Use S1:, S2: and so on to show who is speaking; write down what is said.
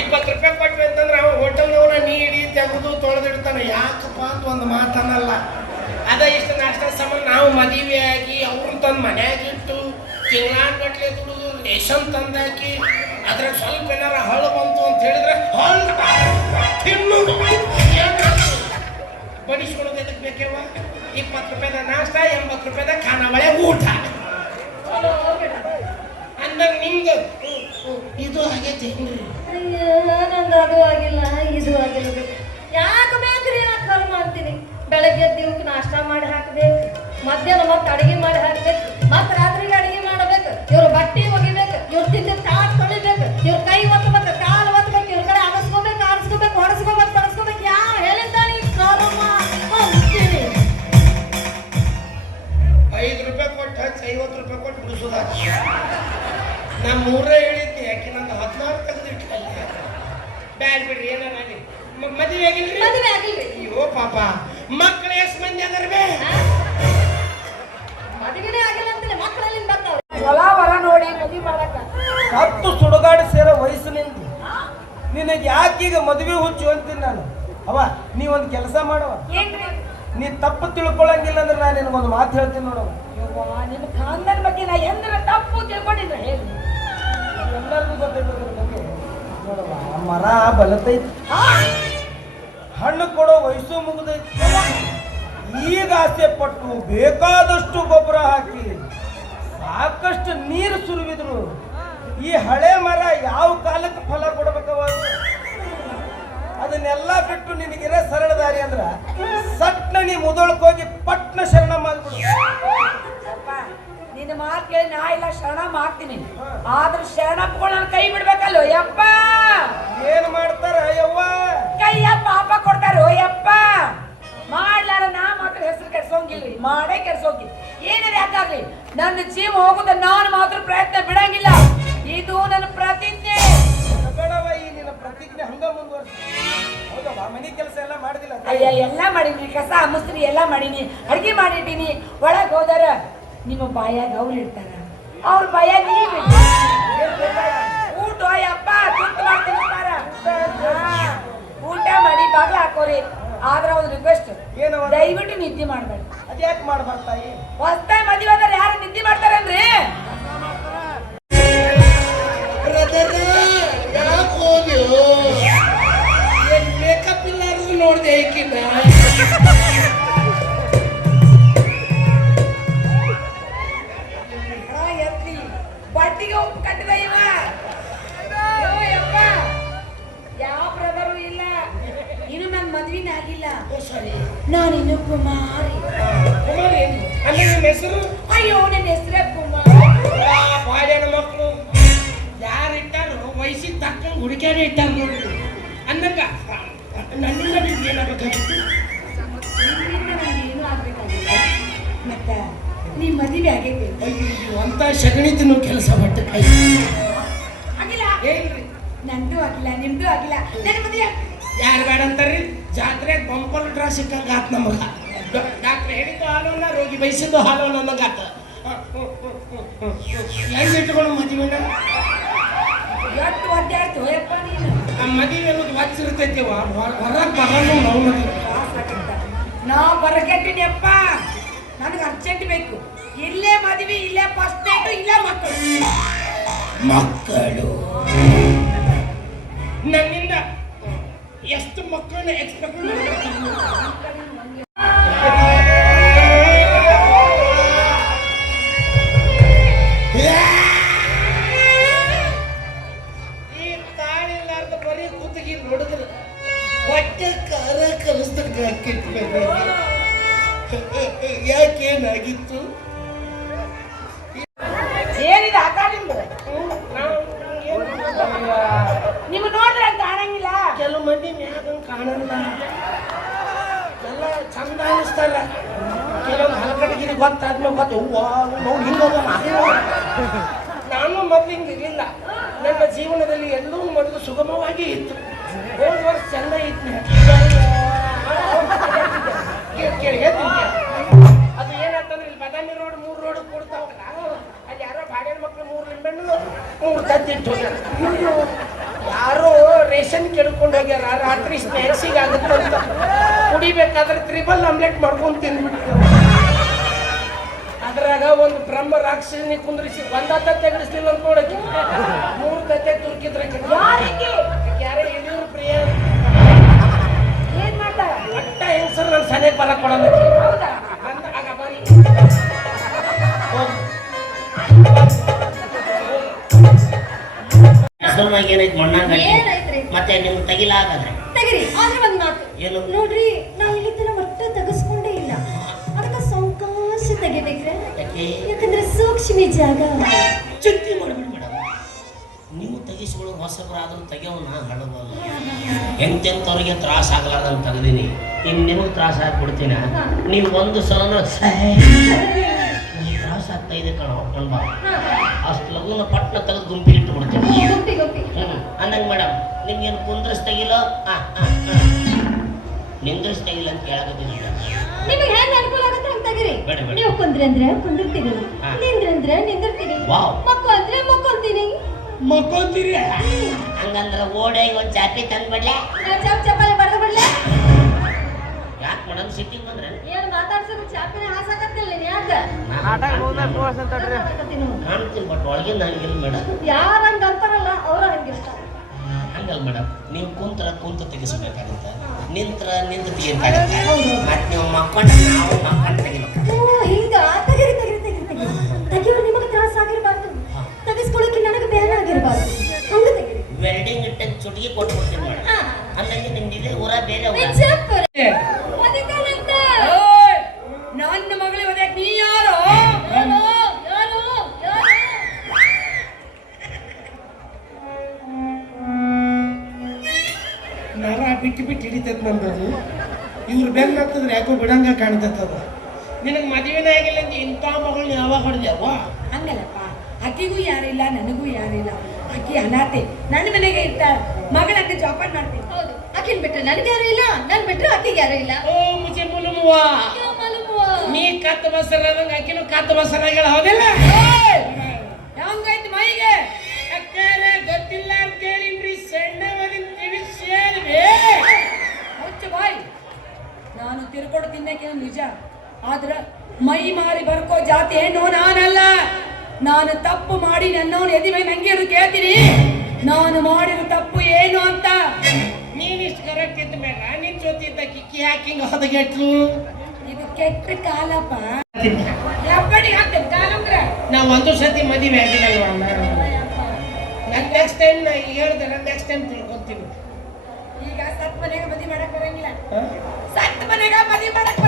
S1: ಇಪ್ಪತ್ತು ರೂಪಾಯಿ ಕೊಟ್ವಿ ಅಂತಂದ್ರೆ ಅವ ನೀ ನೀಡಿ ತೆಗೆದು ತೊಳೆದಿಡ್ತಾನೆ. ಯಾಕಪ್ಪ ಅಂತ ಒಂದು ಮಾತನ್ನಲ್ಲ ಅದ ಇಷ್ಟು ನಾಷ್ಟ ಸಮ ನಾವು ಮದುವೆ ಆಗಿ ಅವ್ರನ್ನ ತಂದು ಮನ್ಯಾಗಿಟ್ಟು ತಿಂಗಳಾನ್ಗಟ್ಲೆ ದುಡಿದು ರೇಷನ್ ತಂದಾಕಿ, ಅದ್ರಾಗ ಸ್ವಲ್ಪ ಏನಾರ ಹಳು ಬಂತು ಅಂತ ಹೇಳಿದ್ರೆ ಹಳು ತಿನ್ನೋದು ಬಡಿಸ್ಕೊಳ್ಳೋದು ಎದಕ್ಕೆ ಬೇಕೇವ? ಇಪ್ಪತ್ತು ರೂಪಾಯಿದ ನಾಷ್ಟ, ಎಂಬತ್ತು ರೂಪಾಯಿದ ಖಾನಾವಳೆ ಊಟ. ಅಂದಾಗ ನಿಮ್ದು ಇದು ಆಗೈತೆ.
S2: ನಂದು ಅದು ಆಗಿಲ್ಲ, ಇದು ಆಗಿಲ್ಲ. ಯಾಕೆ ಬೇಕ್ರಿ ನಾ ಕರ್ಮ ಅಂತೀನಿ? ಬೆಳಗ್ಗೆ ದಿವಕ್ಕೆ ನಾಷ್ಟ ಮಾಡಿ ಹಾಕ್ಬೇಕು, ಮಧ್ಯಾಹ್ನ ಮತ್ತೆ ಅಡಿಗೆ ಮಾಡಿ ಹಾಕ್ಬೇಕು, ಮತ್ತೆ ರಾತ್ರಿಗೆ ಅಡಿಗೆ ಮಾಡಬೇಕು, ಇವ್ರ ಬಟ್ಟೆ ಒಗಿಬೇಕು, ಇವ್ರ ತಿಂದ ತಾಟ್ ತೊಳಿಬೇಕು, ಇವ್ರ ಕೈ ಒತ್ತಬೇಕು
S1: ಬಿಡ್ರಿ ಏನಾಗಲಿ ಮದುವೆ ಆಗಿಲ್ರಿ?
S2: ಮದುವೆ ಆಗಿಲ್ರಿ
S1: ಅಯ್ಯೋ ಪಾಪ. ಮಕ್ಕಳು ಎಷ್ಟು ಮಂದಿ ಅದರ ಬೇ?
S2: ಮದುವೆನೇ ಆಗಿಲ್ಲ ಅಂತೀನಿ ಮಕ್ಕಳಲ್ಲಿ ಬರ್ತಾವೆ
S3: ಹೊಲ ಹೊಲ ನೋಡಿ ಮದುವೆ ಮಾಡಕ್ಕ.
S4: ಹತ್ತು ಸುಡುಗಾಡು ಸೇರೋ ವಯಸ್ಸಿನಿಂದ ನಿನಗೆ ಯಾಕೀಗ ಮದುವೆ ಹುಚ್ಚು ಅಂತೀನಿ ನಾನು? ಅವ ನೀ ಒಂದು ಕೆಲಸ ಮಾಡವ
S3: ಏನ್ರಿ?
S4: ನೀ ತಪ್ಪು ತಿಳ್ಕೊಳಂಗಿಲ್ಲ ಅಂದ್ರೆ ನಾನು ನಿನಗೊಂದು ಮಾತು ಹೇಳ್ತೀನಿ ನೋಡು
S3: ಯವ್ವ, ನಿನ್ನ ಖಾನ್ದಾನ್ ಬಗ್ಗೆ ನಾ ಎಂದ್ರೆ ತಪ್ಪು ತಿಳ್ಕೊಂಡಿದ್ರೆ ಹೇಳಿ.
S4: ಎಲ್ಲರಿಗೂ ಗೊತ್ತಿರ್ತದೆ. ಮರ ಬಲತೈತಿ. ಹಣ್ಣು ಕೊಡೋ ವಯಸ್ಸು ಮುಗಿದೈತಿ. ಈಗ ಆಸೆ ಪಟ್ಟು ಬೇಕಾದಷ್ಟು ಗೊಬ್ಬರ ಹಾಕಿ ಸಾಕಷ್ಟು ನೀರು ಸುರುವಿದ್ರು ಈ ಹಳೆ ಮರ ಯಾವ ಕಾಲಕ್ಕೆ ಫಲ ಕೊಡ್ಬೇಕವ ಅದನ್ನೆಲ್ಲ ಬಿಟ್ಟು ನಿನಗಿರೋ ಸರಳ ದಾರಿ ಅಂದ್ರ ಸಟ್ನ ನೀ ಮುದೋಳ್ಕೋಗಿ ಪಟ್ನ ಶರಣ ಮಾಡ್ಬಿಡು.
S3: ನಿನ್ನ ಮಾತು ಕೇಳಿ ನಾ ಇಲ್ಲ, ಶರಣ ಮಾಡ್ತೀನಿ. ಆದ್ರೆ ಶರಣ ಕೈ ಬಿಡ್ಬೇಕಲ್ಲೋ, ಯಪ್ಪ!
S4: ಏನ್ ಮಾಡ್ತಾರ ಯವ್ವ?
S3: ಕೈಯ ಪಾಪ ಕೊಡ್ತಾರ ಯಪ್ಪ? ಮಾಡ್ಲಾರ ನಾ ಮಾತ್ರ ಹೆಸರು ಕೆಡ್ಸೋಂಗಿಲ್ರಿ ಮಾಡೇ ಕೆಡ್ಸೋಗಿ ಏನಾರ ಯಾಕಾಗ್ಲಿ ನನ್ನ ಜೀವ ಹೋಗುದ ನಾನು ಮಾತ್ರ ಪ್ರಯತ್ನ ಬಿಡಂಗಿಲ್ಲ. ಇದು ನನ್ನ ಪ್ರತಿಜ್ಞೆ.
S4: ಬೇಡವ ಈ ನಿನ್ನ ಪ್ರತಿಜ್ಞೆ ಹಂಗ ಮುಂದುವರ್ಸಿ ಹೌದವ್ವ ಮನಿ ಕೆಲಸ ಎಲ್ಲ ಮಾಡಿದಿಲ್ಲ
S3: ಅಯ್ಯ ಎಲ್ಲ ಮಾಡೀನಿ. ಕಸ ಮುಸ್ರಿ ಎಲ್ಲ ಮಾಡೀನಿ. ಅಡ್ಗೆ ಮಾಡಿದ್ದೀನಿ. ಒಳಗೆ ಹೋದಾರ ನಿಮ್ಮ ಬಾಯಾಗ ಅವ್ರು ಇರ್ತಾರ ಅವ್ರ ಬಾಯಾಗ ನೀವ್ ಊಟ ಅಯ್ಯಪ್ಪ ತುತ್ತು ಮಾಡಿ ತಿನ್ನಿಸ್ತಾರ. ಹಾ, ಊಟ ಮಾಡಿ ಬಾಗ್ಲ ಹಾಕೋರಿ ಆದ್ರ ಒಂದು ರಿಕ್ವೆಸ್ಟ್ ದಯವಿಟ್ಟು ನಿದ್ದೆ ಮಾಡ್ಬೇಡಿ.
S4: ಅದ್ಯಾಕೆ ಮಾಡ್ಬಾರ್ದ ತಾಯಿ?
S3: ಹೊಸ್ತಾಗಿ ಮದುವೆ ಆದ್ರೆ ಯಾರು ನಿದ್ದೆ ಮಾಡ್ತಾರೇನ್ರಿ?
S1: ಯಾಕೆ ಹೋದ್ಯೋ? ಏನ್ ಮೇಕಪ್ ಇಲ್ಲಾರ್ದು ನೋಡ್ದೆ ಈಕಿನ
S3: ಇನ್ನು ನನ್ನ ಮದ್ವಿನ ಆಗಿಲ್ಲ.
S1: ನಾನು
S3: ಇನ್ನು ಕುಮಾರಿ.
S1: ಕುಮಾರಿ ಅಲ್ಲಿ ನಿಮ್ಮ ಹೆಸರು?
S3: ಅಯ್ಯೋ ನನ್ನ ಹೆಸರೇ ಕುಮಾರ್.
S1: ಮಕ್ಕಳು. ಯಾರು ಇಟ್ಟಾರು ವಯಸ್ಸಿಗೆ ತಕ್ಕಂಗೆ ಹುಡುಕ್ಯಾರೇ ಇಟ್ಟಾರ ನೋಡಿ ಅನ್ನಂಗ ನನ್ನಿಂದ ನಿಮ್ಗೆ ಏನಾಗಬೇಕಾಗಿತ್ತು?
S3: ನಿಮ್ಮಿಂದ ಆಗ್ಬೇಕಾಗಿಲ್ಲ. ಮತ್ತ ನೀ ಮದುವೆ ಆಗೈತೆ.
S1: ಅಯ್ಯೋ ಅಂತ ಸಗಣಿ ತಿನ್ನೋ ಕೆಲಸ ಬಟ್ಟ ಕೈ.
S3: ಆಗಿಲ್ಲ.
S1: ಹೇಳ್ರಿ
S3: ನಂದು ಆಗಿಲ್ಲ ನಿಮ್ದು ಆಗಿಲ್ಲ. ನನ್ನ ಮದುವೆ
S1: ಯಾರು ಬೇಡ ಅಂತಾರ್ರಿ? ಜಾತ್ರೆ ಬಂಪಲ್ ಡ್ರಾ ಸಿಕ್ಕಂಗ ಆತ್ ನಮಗ. ಡಾಕ್ಟ್ರ್ ಹೇಳಿದ್ದು ಹಾಲೋನ ರೋಗಿ ಬಯಸಿದ್ದು ಹಾಲೋನ ಅನ್ನಂಗಾತ ಹೆಂಗ್ ಇಟ್ಕೊಂಡು ಮದುವೆನ
S3: ಎಷ್ಟು ಆಯ್ತು ಯಪ್ಪ ನೀನು?
S1: ಆ ಮದುವೆ ಅನ್ನೋದು ವಚ್ಚಿರ್ತೈತಿ ಹೊರಗೆ ಬರೋನು ನಾವು ಮದುವೆ.
S3: ನಾ ಬರಗೆಟ್ಟಿನಿ ಅಪ್ಪ ನನಗೆ ಅರ್ಜೆಂಟ್ ಬೇಕು. ಇಲ್ಲೇ ಮದುವೆ ಇಲ್ಲೇ ಫಸ್ಟ್ ನೈಟು ಇಲ್ಲೇ ಮಕ್ಕಳು.
S1: ಮಕ್ಕಳು. ನನ್ನಿಂದ ಎಷ್ಟು ಮಕ್ಕಳನ್ನ ಎಕ್ಸ್ಪೆಕ್ಟ್ ತಾಳಿಲ್ಲಾರ್ದ ನೋಡಿದ್ರೆ ಹಾಕಿಟ್ಬೇಕು ಯಾಕೇನಾಗಿತ್ತು
S3: ಏನಿದೆ ಅಕ್ಕ ನಿಮ್ದು ನಿಮ್ಮ ನೋಡಿದ್ರೆ ಅಂತ ಕಾಣಂಗಿಲ್ಲ
S1: ಕೆಲವು ಮಂದಿ ಕಾಣಲ್ಲ ಎಲ್ಲ ಚಂದ ಅನಿಸ್ತಲ್ಲ ಕೆಲವೊಂದು ಹಲಕಡಿಗಿರಿ ಗೊತ್ತಾದ್ಮೇಲೆ ಗೊತ್ತು ನಾವು ಹಿಂಗದ ನಾನು ಮೊದಲು ಹಿಂಗೆ ಇರಲಿಲ್ಲ. ನನ್ನ ಜೀವನದಲ್ಲಿ ಎಲ್ಲವೂ ಮೊದಲು ಸುಗಮವಾಗಿ ಇತ್ತು. ಹೋದ ವರ್ಷ ಚಂದ ಇತ್ತು ಕೇಳಿ ಅದು ಏನಾಗ್ತಂದ್ರೆ ಇಲ್ಲಿ ಬದಾಮಿ ರೋಡ್ ಮೂರು ರೋಡ್ ಕೊಡ್ತಾವಲ್ಲ, ಅಲ್ಲಿ ಯಾರೋ ಬಾಡಿನ ಮಕ್ಕಳು ಮೂರು ಲಿಂಬೆಣ್ಣು ಮೂರು ತದ್ದಿಟ್ಟು ರೇಷನ್ ಕೆಡ್ಕೊಂಡು ಹೋಗ್ಯಾರ. ರಾತ್ರಿ ಸ್ನ್ಯಾಕ್ಸಿಗೆ ಆಗುತ್ತಂತ ಕುಡಿಬೇಕಾದ್ರೆ ತ್ರಿಬಲ್ ಆಮ್ಲೆಟ್ ಮಾಡ್ಕೊಂಡು ತಿಂದ್ಬಿಟ್ಟು ಅದ್ರಾಗ ಒಂದು ಬ್ರಹ್ಮ ರಾಕ್ಷಸನಿ ಕುಂದ್ರಿಸಿ ಒಂದ ತತ್ತೆ ಬಿಡಿಸ್ಲಿಲ್ಲ ಅಂತ ನೋಡಕ್ಕೆ ಮೂರು ತತ್ತೆ ತುರ್ಕಿದ್ರ
S3: ಯಾರಿಗೆ?
S1: ಯಾರೇ ಯಡಿಯೂರು ಪ್ರಿಯ
S3: ಏನ್ ಮಾಡ್ತಾರ
S1: ಒಟ್ಟ ಹೆಂಗಸರು ನನ್ನ ಸನಿಯಕ್ಕೆ ಬರಕ್ ಕೊಡಲ್ಲ.
S3: ಹೌದಾ?
S1: ಬಂದ ಆಗ ಬರೀ
S5: ಏನೈತಿ ಮಣ್ಣಾಗ ಮತ್ತೆ ನಿಮ್ಗೆ ತಗಿಲಾಗದ್ರೆ.
S2: ತೆಗಿರಿ ಆದ್ರೆ ಒಂದ್ ಮಾತು.
S5: ಏನು?
S2: ನೋಡ್ರಿ ನಾ ಇಲ್ಲಿ ತನ ಒಟ್ಟ ತೆಗಿಸ್ಕೊಂಡೇ ಇಲ್ಲ. ಅದಕ್ಕೆ ಸಾವಕಾಶ ತೆಗಿಬೇಕ್ರೆ?
S5: ಯಾಕೆ?
S2: ಯಾಕಂದ್ರೆ ಸೂಕ್ಷ್ಮಿ ಜಾಗ.
S5: ಚಿಂತೆ ಮಾಡ್ಬಿಡಿ ಮೇಡಮ್. ನೀವು ತೆಗಿಸ್ಕೊಳ್ಳೋ ಹೊಸಬರಾದ್ರೂ ತೆಗಿಯೋನ ಹಳಬಲ್ಲ ಎಂತೆಂಥವ್ರಿಗೆ ತ್ರಾಸ ಆಗ್ಲಾರ್ದಂಗೆ ತೆಗ್ದೀನಿ. ಇನ್ನು ನಿಮಗೆ ತ್ರಾಸ ಹಾಕ್ಬಿಡ್ತೀನ ನೀವು ಒಂದು ಸಲನ ತ್ರಾಸ ಆಗ್ತಾ ಇದೆ ಕಣೋ ಅಲ್ವಾ? ಅಷ್ಟು ಲಘುನ ಪಟ್ನ ತೆಗೆದು ಗುಂಪಿಗೆ ಇಟ್ಬಿಡ್ತೀನಿ.
S2: ಗುಂಪಿ ಗುಂಪಿ.
S5: ಹ್ಮ್. ಅಂದಂಗೆ ಮೇಡಮ್ ನಿಮ್ಗೇನು ಕುಂದ್ರಸ್ ತೆಗಿಲೋ ಹಾಂ ಹಾಂ ನಿಂದ್ರಸ್ ತೆಗಿಲ್ಲ ಅಂತ ಹೇಳಕತ್ತೀನಿ
S2: ನಿಮಗೆ ಹೆಂಗ್ ಅನುಕೂಲ ಆಗುತ್ತೆ ಹಂಗ್ ತೆಗಿರಿ. ನೀವು ಕುಂದ್ರಿ ಅಂದ್ರೆ ಕುಂದಿರ್ತೀವಿ
S5: ನಿಂದ್ರಿ
S2: ಅಂದ್ರೆ ನಿಂದಿರ್ತೀವಿ
S5: ವಾವ್.
S2: ಮಕ್ಕು ಅಂದ್ರೆ ಮಕ್ಕೊಂತೀನಿ.
S1: ಮಕ್ಕೊಂತೀರಿ?
S5: ಹಂಗಂದ್ರೆ ಓಡಾಗಿ ಒಂದು ಚಾಪಿ ತಂದ್ಬಿಡ್ಲೆ
S2: ನಾ ಚಪ್ ಚಪಾಲಿ ಬಡ್ದು ಬಿಡ್ಲೆ.
S5: ಯಾಕೆ ಮೇಡಮ್ ಸಿಟ್ಟಿಗೆ ಬಂದ್ರೆ?
S2: ಏನ್ ಮಾತಾಡ್ಸೋದು? ಚಾಪಿನ ಹಾಸಾಕತ್ತಿಲ್ಲ ನೀನ್ ಯಾಕ?
S5: ಕಾಣ್ತೀನಿ ಬಟ್ ಒಳಗಿಂದ ಹಂಗಿಲ್ಲ ಮೇಡಮ್.
S2: ಯಾರ ಹಂಗ ಅಂತಾರಲ್ಲ ಅವ್ರ ಹಂಗಿರ್ತಾರ.
S5: ಹಂಗಲ್ಲ ಮೇಡಮ್ ನೀವು ಕುಂತ್ರ ಕುಂತ ತೆಗಿಸ್ಬೇಕಾಗುತ್ತೆ. ನಿಂತ್ರ ನಿಂತ ತೆಗಿಬೇಕಾಗುತ್ತೆ ಮತ್ತೆ ನೀವು ಮಕ್ಕಳ ನಾವು ಮಕ್ಕೊಂಡು ತೆಗಿಬೇಕು.
S2: ಹಿಂಗ ತೆಗಿರಿ ತೆಗಿರಿ ತೆಗಿರಿ ತೆಗಿರಿ
S1: ಬಿಟ್ಟು ಬಿಟ್ಟು ಹಿಡಿತೈತೆ ನಂದು ಇವ್ರು ಬೆನ್ನ ಹತ್ತಿದ್ರೆ ಯಾಕೋ ಬಿಡಂಗ ಕಾಣ್ತೈತದ. ನಿನಗೆ ಮದುವೆನೇ ಆಗಿಲ್ಲ ಅಂತ ಇಂಥ ಮಗಳನ್ನ ಯಾವಾಗ ಹೊಡೆದ್ಯಾವ
S3: ಹಂಗಲ್ಲಪ್ಪ. ಅಕ್ಕಿಗೂ ಯಾರಿಲ್ಲ ನನಗೂ ಯಾರಿಲ್ಲ. ಅಕ್ಕಿ ಅನಾಥೆ. ನನ್ನ ಮನೆಗೆ ಇರ್ತಾಳ ಮಗಳಂತೆ ಜೋಪಾನ ಮಾಡ್ತೀನಿ.
S2: ಹೌದು. ಆಕಿನ್ ಬಿಟ್ರೆ ನನಗೆ ಯಾರು ಇಲ್ಲ? ನನ್ ಬಿಟ್ರೆ ಆಕಿಗೆ ಯಾರು ಇಲ್ಲ?
S1: ಓ ಮುಜೆ ಮುಲುಮುವಾ.
S2: ಯಾ ಮಾಲೂಮವ್ವ.
S1: ನೀ ಕತ್ತು ಬಸರಾದಂಗ ಆಕಿನೂ ಕತ್ತು ಬಸರಾಗಳ ಹೌದಿಲ್ಲ?
S3: ತಿರ್ಕೊಂಡು ತಿನ್ನಕ್ಕೆ ನಿಜ? ಆದ್ರ ಮೈ ಮಾರಿ ಬರ್ಕೋ ಜಾತಿ ಹೆಣ್ಣು ನಾನಲ್ಲ. ನಾನು ತಪ್ಪು ಮಾಡಿ ನನ್ನವನು ಎದಿ ಮೇಲೆ ನಂಗೆ ಕೇಳ್ತೀನಿ. ನಾನು ಮಾಡಿರೋ ತಪ್ಪು ಏನು ಅಂತ?
S1: ನೀನಿಷ್ಟು ಕರೆಕ್ಟ್ ಇದ್ದ ಮೇಲೆ ನಿನ್ ಜೊತೆ ಇದ್ದ ಕಿಕ್ಕಿ ಹಾಕಿಂಗ ಹದಗೆಟ್ಲು
S3: ಇದು ಕೆಟ್ಟ ಕಾಲಪ್ಪ. ಎಪ್ಪಡಿಗೆ ಹಾಕ್ತೇನೆ ಕಾಲಂದ್ರ.
S1: ನಾ ಒಂದು ಸತಿ ಮದುವೆ ಆಗಿರಲ್ವಾ ನನ್ನ ನೆಕ್ಸ್ಟ್ ಟೈಮ್ ನಾ ಹೇಳ್ದೆ ನೆಕ್ಸ್ಟ್ ಟೈಮ್ ತಿಳ್ಕೊತೀನಿ.
S3: ಮನೆಗೆ ಮದಿ ಮಾಡಕ್ ಬರಂಗಿಲ್ಲ. ಸತ್ ಮನೆಗ ಮದಿ ಮಾಡಕ್